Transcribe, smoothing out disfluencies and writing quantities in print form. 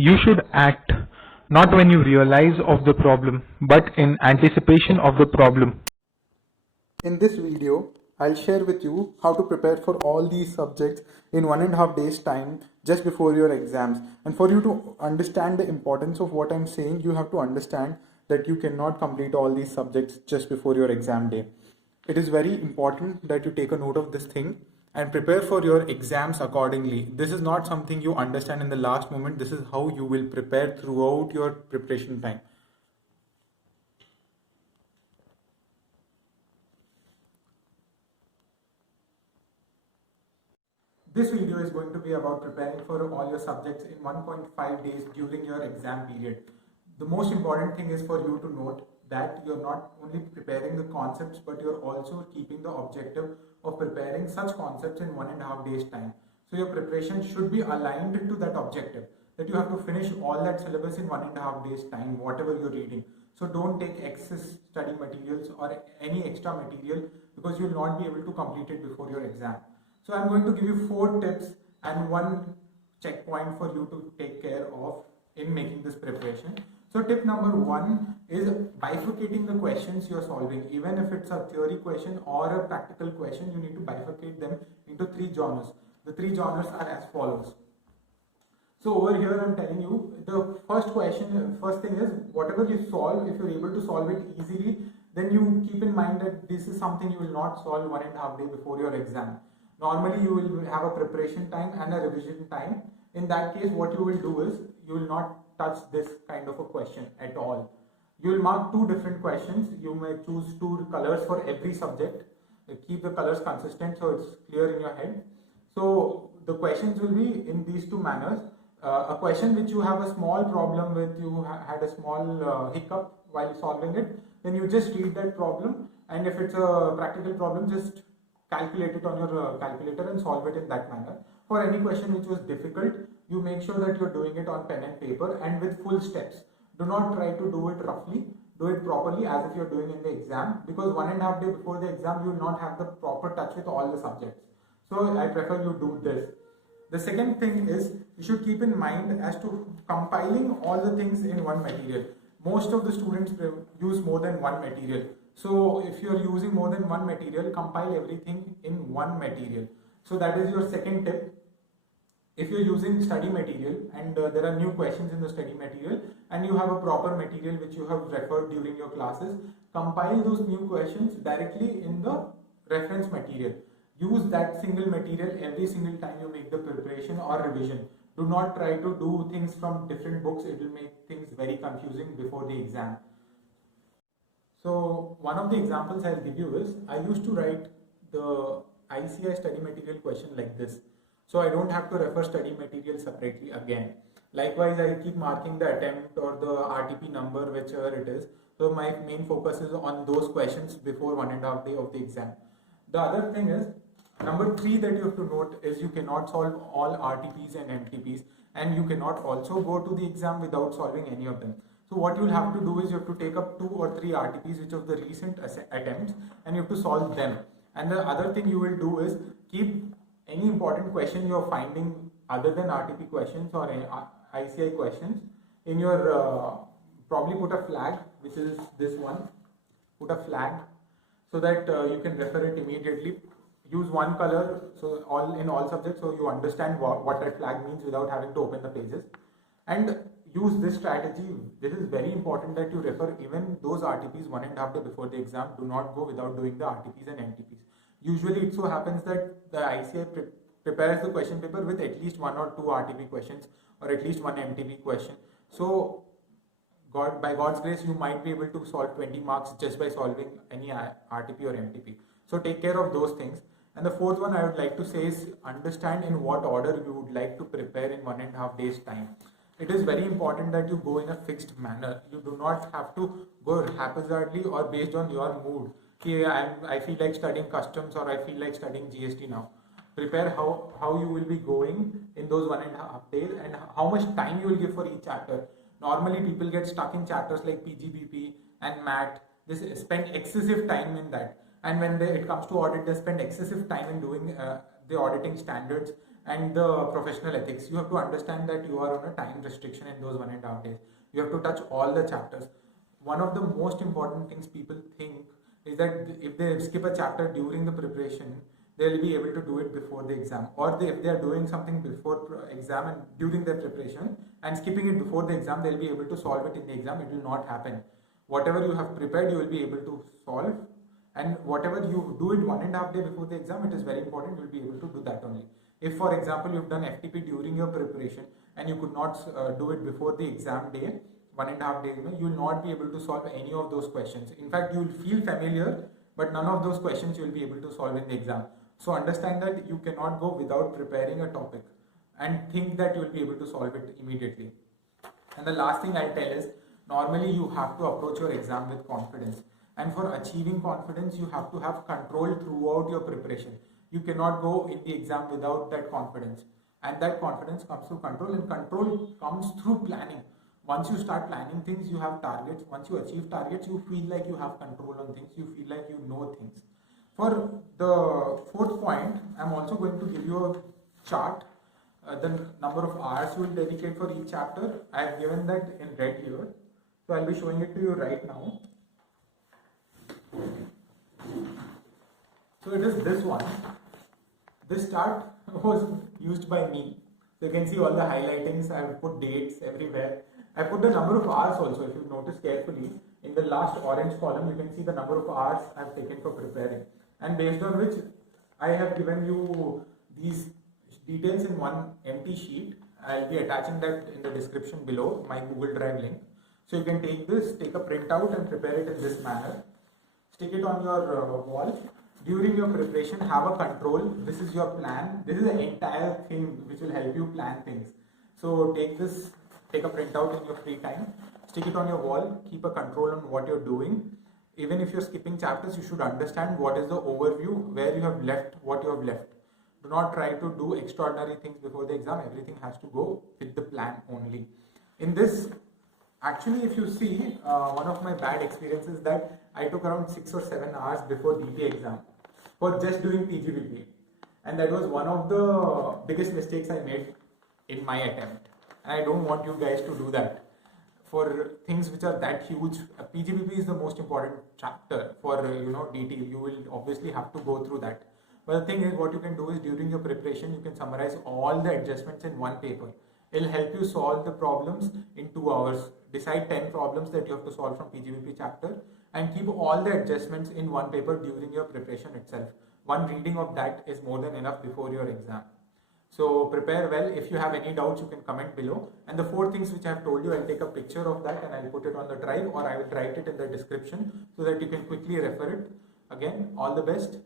You should act not when you realize of the problem, but in anticipation of the problem. In this video, I'll share with you how to prepare for all these subjects in 1.5 days time just before your exams. And for you to understand the importance of what I'm saying, you have to understand that you cannot complete all these subjects just before your exam day. It is very important that you take a note of this thing and prepare for your exams accordingly. This is not something you understand in the last moment. This is how you will prepare throughout your preparation time. This video is going to be about preparing for all your subjects in 1.5 days during your exam period. The most important thing is for you to note that you're not only preparing the concepts, but you're also keeping the objective of preparing such concepts in 1.5 days time. So your preparation should be aligned to that objective, that you have to finish all that syllabus in 1.5 days time, whatever you're reading. So don't take excess study materials or any extra material, because you'll not be able to complete it before your exam. So I'm going to give you 4 tips and 1 checkpoint for you to take care of in making this preparation. So tip number 1 is bifurcating the questions you're solving. Even if it's a theory question or a practical question, you need to bifurcate them into 3 genres. The 3 genres are as follows. So over here I'm telling you, the first thing is, whatever you solve, if you're able to solve it easily, then you keep in mind that this is something you will not solve 1.5 days before your exam. Normally you will have a preparation time and a revision time. In that case, what you will do is, you will not touch this kind of a question at all. You will mark 2 different questions. You may choose 2 colors for every subject. Keep the colors consistent so it's clear in your head. So the questions will be in these 2 manners. A question which you have a small problem with, you had a small hiccup while solving it, then you just read that problem, and if it's a practical problem, just calculate it on your calculator and solve it in that manner. For any question which was difficult, you make sure that you're doing it on pen and paper and with full steps. Do not try to do it roughly. Do it properly as if you're doing in the exam, because 1.5 days before the exam, you will not have the proper touch with all the subjects. So I prefer you do this. The second thing is, you should keep in mind as to compiling all the things in one material. Most of the students use more than one material. So if you're using more than one material, compile everything in one material. So that is your second tip. If you're using study material and there are new questions in the study material and you have a proper material which you have referred during your classes, compile those new questions directly in the reference material. Use that single material every single time you make the preparation or revision. Do not try to do things from different books. It will make things very confusing before the exam. So one of the examples I'll give you is, I used to write the ICI study material question like this. So I don't have to refer study material separately again. Likewise, I keep marking the attempt or the RTP number, whichever it is. So my main focus is on those questions before 1.5 days of the exam. The other thing is, number 3 that you have to note is, you cannot solve all RTPs and MTPs, and you cannot also go to the exam without solving any of them. So what you will have to do is, you have to take up 2 or 3 RTPs which of the recent attempts, and you have to solve them. And the other thing you will do is, keep any important question you are finding other than RTP questions or ICI questions in your, probably put a flag, which is this one, put a flag, so that you can refer it immediately. Use one color, so in all subjects, so you understand what that flag means without having to open the pages. And use this strategy. This is very important that you refer even those RTPs 1.5 days before the exam. Do not go without doing the RTPs and MTPs. Usually it so happens that the ICI prepares the question paper with at least 1 or 2 RTP questions or at least 1 MTP question. So by God's grace, you might be able to solve 20 marks just by solving any RTP or MTP. So take care of those things. And the fourth one I would like to say is, understand in what order you would like to prepare in 1.5 days time. It is very important that you go in a fixed manner. You do not have to go haphazardly or based on your mood. I feel like studying customs, or I feel like studying GST now. Prepare how you will be going in those 1.5 days and how much time you will give for each chapter. Normally people get stuck in chapters like PGBP and MAT. They spend excessive time in that. And when it comes to audit, they spend excessive time in doing the auditing standards and the professional ethics. You have to understand that you are on a time restriction in those 1.5 days. You have to touch all the chapters. One of the most important things people think is that if they skip a chapter during the preparation, they'll be able to do it before the exam, or if they are doing something before exam and during their preparation and skipping it before the exam, they'll be able to solve it in the exam. It will not happen. Whatever you have prepared, you will be able to solve, and whatever you do it 1.5 day before the exam, it is very important you will be able to do that only. If for example you've done FTP during your preparation and you could not do it before the exam day, 1.5 days, you will not be able to solve any of those questions. In fact, you will feel familiar, but none of those questions you will be able to solve in the exam. So understand that you cannot go without preparing a topic and think that you will be able to solve it immediately. And the last thing I'll tell is, normally you have to approach your exam with confidence. And for achieving confidence, you have to have control throughout your preparation. You cannot go in the exam without that confidence. And that confidence comes through control, and control comes through planning. Once you start planning things, you have targets. Once you achieve targets, you feel like you have control on things. You feel like you know things. For the fourth point, I'm also going to give you a chart. The number of hours you will dedicate for each chapter. I have given that in red here. So I'll be showing it to you right now. So it is this one. This chart was used by me. So you can see all the highlightings. I have put dates everywhere. I put the number of hours also. If you notice carefully, in the last orange column, you can see the number of hours I have taken for preparing. And based on which I have given you these details in one empty sheet. I'll be attaching that in the description below, my Google Drive link. So you can take this, take a printout and prepare it in this manner. Stick it on your wall. During your preparation, have a control. This is your plan. This is the entire thing which will help you plan things. So take this, take a printout in your free time, stick it on your wall, keep a control on what you're doing. Even if you're skipping chapters, you should understand what is the overview, where you have left, what you have left. Do not try to do extraordinary things before the exam. Everything has to go with the plan only. In this, actually, if you see, one of my bad experiences that I took around 6 or 7 hours before DP exam for just doing PGBP. And that was one of the biggest mistakes I made in my attempt. And I don't want you guys to do that. For things which are that huge, PGBP is the most important chapter for DT. You will obviously have to go through that. But the thing is, what you can do is during your preparation, you can summarize all the adjustments in one paper. It'll help you solve the problems in 2 hours. Decide 10 problems that you have to solve from PGBP chapter and keep all the adjustments in one paper during your preparation itself. One reading of that is more than enough before your exam. So prepare well. If you have any doubts, you can comment below. And the 4 things which I have told you, I'll take a picture of that and I'll put it on the drive, or I will write it in the description so that you can quickly refer it. Again, all the best.